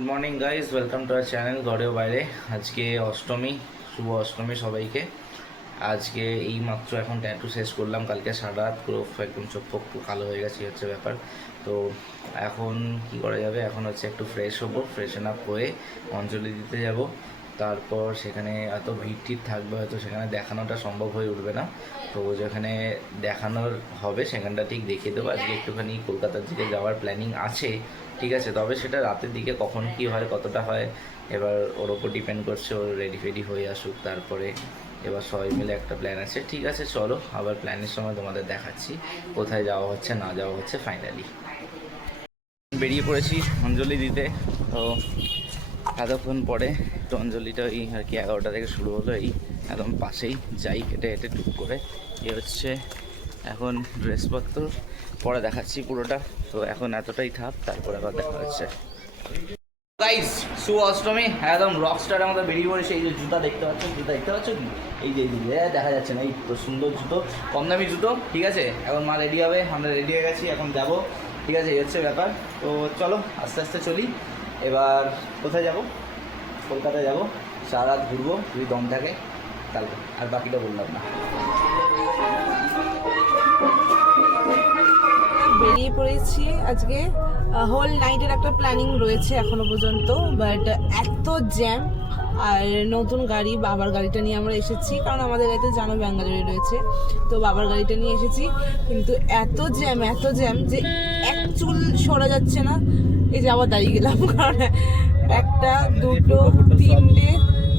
Good morning guys, welcome to our channel ঘরেও বাইরে। আজকে অষ্টমী, শুভ অষ্টমী সবাইকে। আজকে এই মাত্র এখন ট্যাটু শেষ করলাম, কালকে সারা রাত পুরো একদম চোখ ফোক কালো হয়ে গেছে হচ্ছে ব্যাপার। তো এখন কি করা যাবে, এখন হচ্ছে একটু ফ্রেশ হবো, ফ্রেশন আপ হয়ে অঞ্জলি দিতে যাব। তারপর সেখানে এত ভিড় টিড় থাকবে, হয়তো সেখানে দেখানোটা সম্ভব হয়ে উঠবে না। তো যেখানে দেখানোর হবে সেখানটা ঠিক দেখিয়ে দেবো। আজকে একটুখানি কলকাতার দিকে যাওয়ার প্ল্যানিং আছে, ঠিক আছে। তবে সেটা রাতের দিকে কখন কি হয়, কতটা হয়, এবার ওর ওপর ডিপেন্ড করছে। ওর রেডি ফেডি হয়ে আসুক, তারপরে এবার সবাই মিলে একটা প্ল্যান আছে। ঠিক আছে, চলো আবার প্ল্যানের সময় তোমাদের দেখাচ্ছি কোথায় যাওয়া হচ্ছে না যাওয়া হচ্ছে। ফাইনালি বেরিয়ে পড়েছি অঞ্জলি দিতে। তো এতক্ষণ পরে একটু অঞ্জলিটা এই আর কি 11টা থেকে শুরু হলো, এই একদম পাশেই যাই হেঁটে হেঁটে টুক করে। এ হচ্ছে এখন ড্রেসপত্র, পরে দেখাচ্ছি পুরোটা। তো এখন এতটাই থাক, তারপরে আবার দেখা হচ্ছে। গাইস, শুভ অষ্টমী, একদম রক স্টারের মতো বেরিয়ে পড়েছে। এই যে জুতা দেখতে পাচ্ছ, জুতা দেখতে পাচ্ছ কি, এই যে দেখা যাচ্ছে না, এই তো সুন্দর জুতো, কম দামি জুতো। ঠিক আছে, এখন মা রেডি হবে, আমরা রেডি হয়ে গেছি, এখন যাবো। ঠিক আছে, এই হচ্ছে ব্যাপার। তো চলো আস্তে আস্তে চলি। এবার কোথায় যাব? কলকাতায় যাব, সারা রাত ঘুরবো যদি দম থাকে কালকে, আর বাকিটা বললাম না। বেরিয়ে পড়েছি আজকে। হোল নাইটের একটা প্ল্যানিং রয়েছে এখনো পর্যন্ত, বাট এত জ্যাম। আর নতুন গাড়ি, বাবার গাড়িটা নিয়ে আমরা এসেছি, কারণ আমাদের গাড়িতে জানো ব্যাঙ্গালোরে রয়েছে, তো বাবার গাড়িটা নিয়ে এসেছি। কিন্তু এত জ্যাম যে এক চুল সরা যাচ্ছে না। এই যে আবার দাঁড়িয়ে গেলাম, কারণ একটা, দুটো, তিনটে,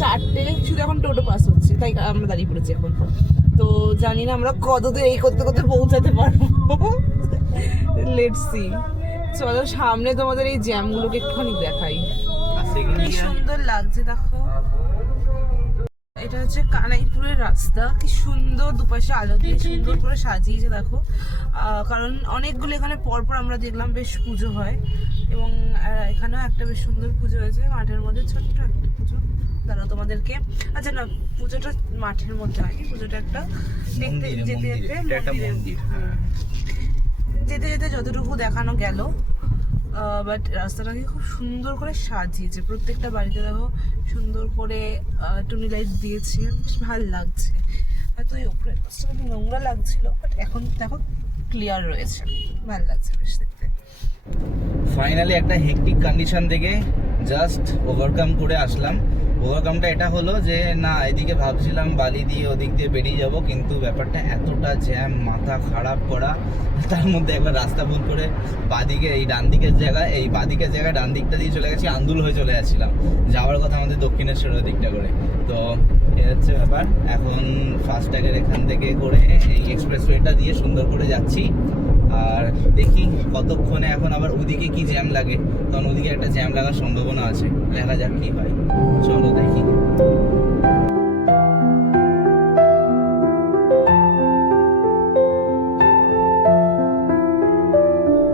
চারটে, শুধু এখন টোটো পাস হচ্ছে, তাই আমরা দাঁড়িয়ে পড়েছি এখন। তো জানি না আমরা কত দূর এই করতে করতে পৌঁছাতে পারবো। Let's see. চলো সামনে তোমাদের এই জ্যামগুলোকে একটুখানি দেখাই, কি সুন্দর লাগছে দেখো। এটা হচ্ছে কানাইপুরের রাস্তা, কি সুন্দর দুপাশে আলো দিয়ে সুন্দর করে সাজিয়েছে দেখো। কারণ অনেকগুলো এখানে পরপর আমরা দেখলাম বেশ পুজো হয়, এবং এখানেও একটা বেশ সুন্দর পুজো হয়েছে মাঠের মধ্যে, ছোট্ট একটা পুজো। দাঁড়াও তোমাদেরকে, আচ্ছা না, পুজোটা মাঠের মধ্যে হয়নি, পুজোটা একটা দেখতে যেতে যেতে যেতে যতটুকু দেখানো গেল। বাট রাস্তাটাকে খুব সুন্দর করে সাজিয়েছে, প্রত্যেকটা বাড়িতে দেখো সুন্দর করে টুনি লাইট দিয়েছে, বেশ ভালো লাগছে। হয়তো এই উপরে নোংরা লাগছিল, বাট এখন দেখো ক্লিয়ার রয়েছে, ভালো লাগছে বেশ দেখতে। ফাইনালি একটা হেকটিক কন্ডিশন থেকে জাস্ট ওভারকাম করে আসলাম। ওভারকামটা এটা হলো যে না, এদিকে ভাবছিলাম বালি দিয়ে ওদিক দিয়ে বেরিয়ে যাব, কিন্তু ব্যাপারটা এতটা জ্যাম, মাথা খারাপ করা। তার মধ্যে একবার রাস্তা ভুল করে বাদিকে, এই ডান দিকের জায়গায়, এই বাদিকের জায়গায় ডান দিকটা দিয়ে চলে গেছি, আন্দুল হয়ে চলে যাচ্ছিলাম। যাওয়ার কথা আমাদের দক্ষিণেশ্বরের দিকটা করে। তো এ হচ্ছে ব্যাপার। এখন ফাস্ট্যাগের এখান থেকে করে এই এক্সপ্রেসওয়েটা দিয়ে সুন্দর করে যাচ্ছি। আর দেখি কতক্ষণে এখন আবার ওদিকে কি জ্যাম লাগে, কারণ ওদিকে একটা জ্যাম লাগার সম্ভাবনা আছে। দেখা যাক কি হয়, চলো দেখি।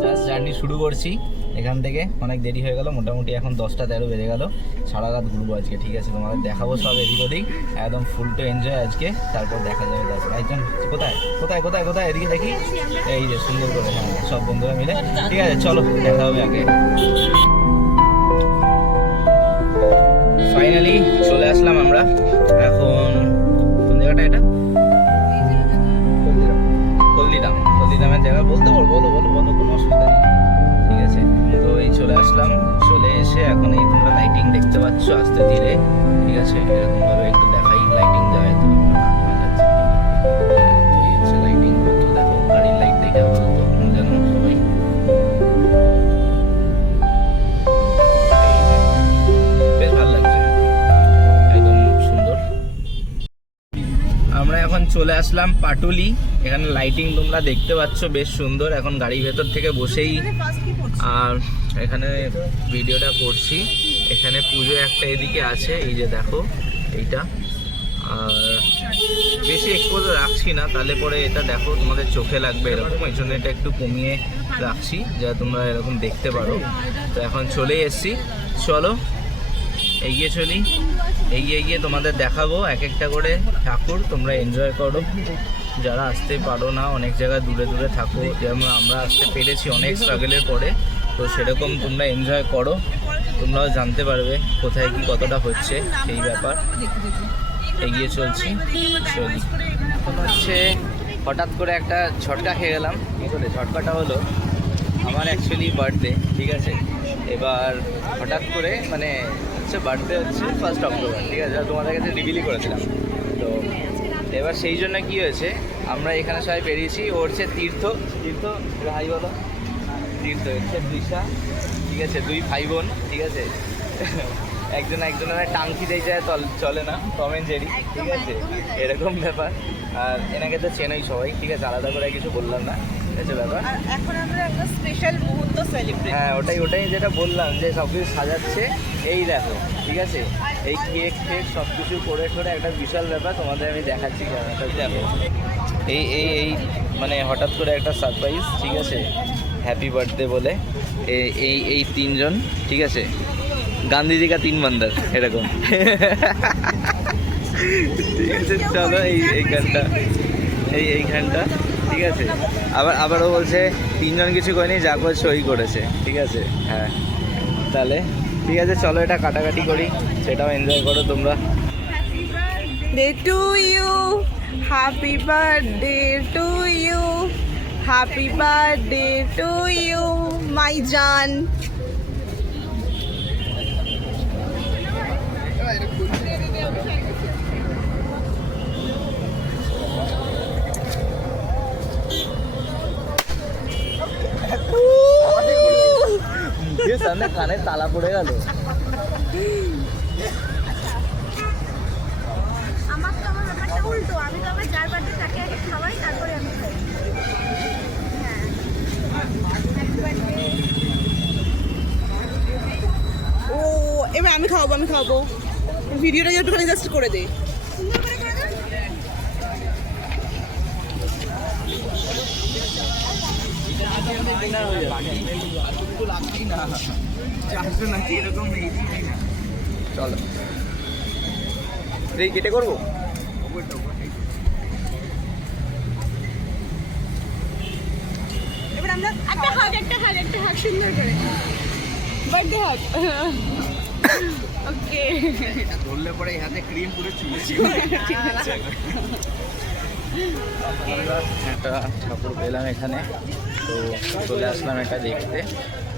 জাস্ট জার্নি শুরু করছি এখান থেকে, অনেক দেরি হয়ে গেল, মোটামুটি এখন 10টা 13 বেজে গেল। সারা রাত ঘুরবো আজকে, ঠিক আছে, তোমাদের দেখাবো সব এদিক ওদিক, একদম ফুল টু এনজয় আজকে। তারপর দেখা যাবে। তারপর একজন কোথায় কোথায় কোথায় কোথায় এদিকে দেখি, এই যে সুন্দর করে, হ্যাঁ সব বন্ধুরা মিলে। ঠিক আছে, চলো দেখা হবে আগে। ফাইনালি চলে আসলাম আমরা এখন। কোন জায়গাটা এটা? হলদিরামের জায়গা বলতে পারবো, বলো বলো বলো, কোনো অসুবিধা নেই। ঠিক আছে, তো এই চলে আসলাম। চলে এসে এখন এই তোমরা লাইটিং দেখতে পাচ্ছ আস্তে ধীরে, ঠিক আছে, এরকম ভাবে একটু দেখাই লাইটিং দেওয়া, তো এই হচ্ছে লাইটিং। দেখো গাড়ির লাইট দেখে আপাতত যেন সবাই বেশ ভালো লাগছে, একদম সুন্দর। আমরা এখন চলে আসলাম পাটুলি। এখানে লাইটিং তোমরা দেখতে পাচ্ছ বেশ সুন্দর। এখন গাড়ির ভেতর থেকে বসেই আর এখানে ভিডিওটা করছি। এখানে পুজো একটা এদিকে আছে, এই যে দেখো এইটা। আর বেশি এক্সপোজ রাখছি না, তাহলে পরে এটা দেখো তোমাদের চোখে লাগবে এরকম, এই জন্য এটা একটু কমিয়ে রাখছি যা তোমরা এরকম দেখতে পারো। তো এখন চলেই এসছি, চলো এগিয়ে চলি। এগিয়ে গিয়ে তোমাদের দেখাবো এক একটা করে ঠাকুর, তোমরা এনজয় করো। যারা আসতে পারো না, অনেক জায়গায় দূরে দূরে থাকো, যেমন আমরা আসতে পেরেছি অনেক স্ট্রাগলের পরে, তো সেরকম তোমরা এনজয় করো। তোমরাও জানতে পারবে কোথায় কি কতটা হচ্ছে সেই ব্যাপার। এগিয়ে চলছি, চলি। এখন হচ্ছে হঠাৎ করে একটা ঝটকা খেয়ে গেলাম। কী করে ঝটকাটা হলো, আমার অ্যাকচুয়ালি বার্থডে, ঠিক আছে। এবার হঠাৎ করে মানে হচ্ছে বার্থডে হচ্ছে 1 অক্টোবর, ঠিক আছে, তোমাদের কাছে রিভিলই করেছিলাম। তো এবার সেই জন্য কী হয়েছে, আমরা এখানে সবাই বেরিয়েছি। ও হচ্ছে তীর্থ, হাই বলো। তীর্থ হচ্ছে দিশা, ঠিক আছে, 2 ভাই বোন, ঠিক আছে। একজনের টাঙ্কি দিয়ে যায় চলে না, টম এন্ড জেরি, ঠিক আছে, এরকম ব্যাপার। আর এনাকে তো চেনই সবাই, ঠিক আছে, আলাদা করে কিছু বললাম না, ঠিক আছে ব্যাপার। এখন আমরা একটা স্পেশাল মুহূর্ত সেলিব্রেট, হ্যাঁ ওটাই যেটা বললাম, যে সব কিছু সাজাচ্ছে এই দেখো, ঠিক আছে। এই কেক সব কিছু করে একটা বিশাল ব্যাপার, তোমাদের আমি দেখাচ্ছি ক্যামেরাটা, দেখো। এই মানে হঠাৎ করে একটা সারপ্রাইজ, ঠিক আছে, হ্যাপি বার্থডে বলে এই 3 জন, ঠিক আছে, গান্ধীজি কা 3 বান্দার এরকম। ঠিক আছে, চলো এইখানটা, ঠিক আছে। আবারও বলছে 3 জন কিছু করেনি, যা করে সই করেছে, ঠিক আছে। হ্যাঁ তাহলে ঠিক আছে, চলো এটা কাটাকাটি করি, সেটাও এনজয় করো তোমরা। Day to you, happy birthday to you, happy birthday to you my জান। মুখের সামনে কানে তালা পড়ে গেল। আমার তো আমার ব্যাপারটা উল্টো, আমি তো আবার যার বার্থডে তাকে আগে খাওয়াই, তারপরে আমি খাই। ও এবার আমি খাওয়াবো। ভিডিওটা একটুখানি জাস্ট করে দে। সুন্দর করে করে দাও। চলো এই কেটে করবো। এবার আমরা একটা হাগ সুন্দর করে। বার্থডে হাগ। ওকে, ধরলে পরে এই হাতে ক্রিম পুরো চুলেছি। একটা ঠাকুর পেলাম এখানে, তো চলে আসলাম এটা দেখতে।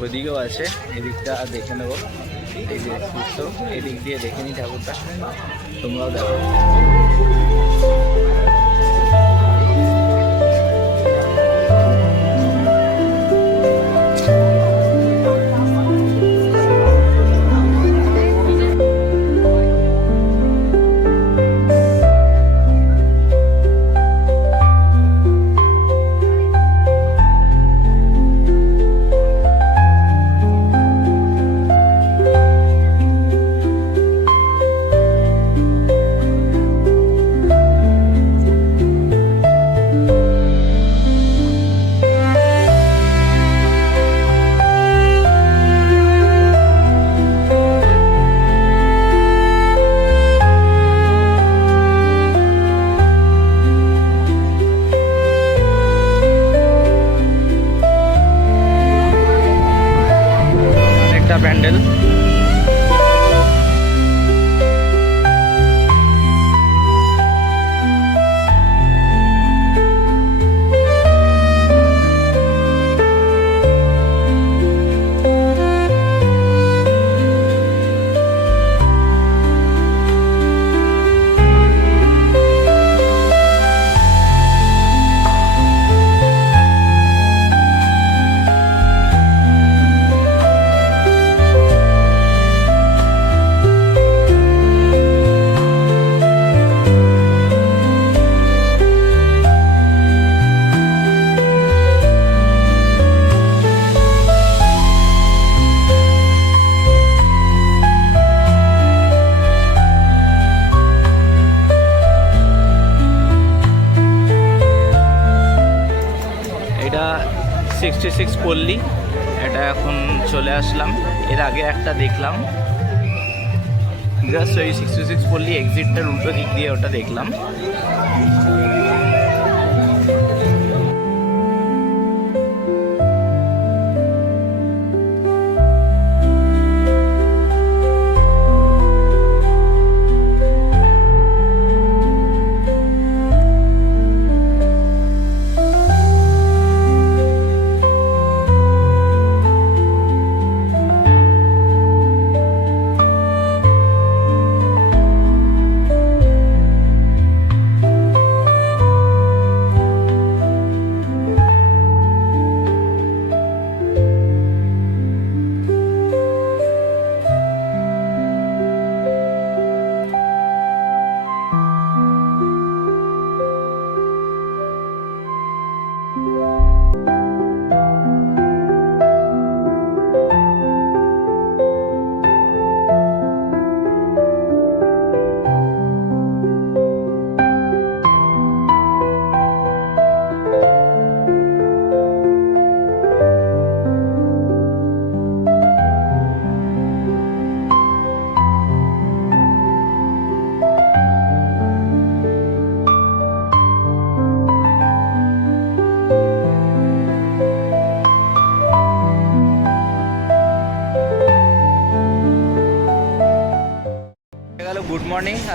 ওইদিকেও আছে, এদিকটা দেখে নেবো। এই যে সুস্থ, এদিক দিয়ে দেখে নি ঠাকুরটা, তোমরাও দেখো। প্যান্ডেল এটা 66 পল্লী, এটা এখন চলে আসলাম। এর আগে একটা দেখলাম, জাস্ট ওই 66 পল্লী এক্সিটটার উল্টো দিক দিয়ে ওটা দেখলাম।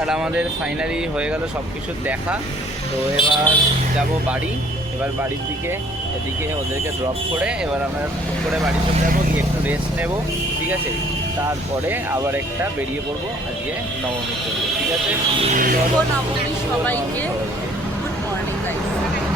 আর আমাদের ফাইনালি হয়ে গেল সব কিছু দেখা। তো এবার যাব বাড়ি, এবার বাড়ির দিকে এদিকে ওদেরকে ড্রপ করে এবার আমরা টুক করে বাড়ি চলে যাবো, গিয়ে একটু রেস্ট নেব, ঠিক আছে? তারপরে আবার একটা বেরিয়ে পড়বো আজকে নবমী করবো, ঠিক আছে? নবমী সবাইকে, গুড মর্নিং গাইস।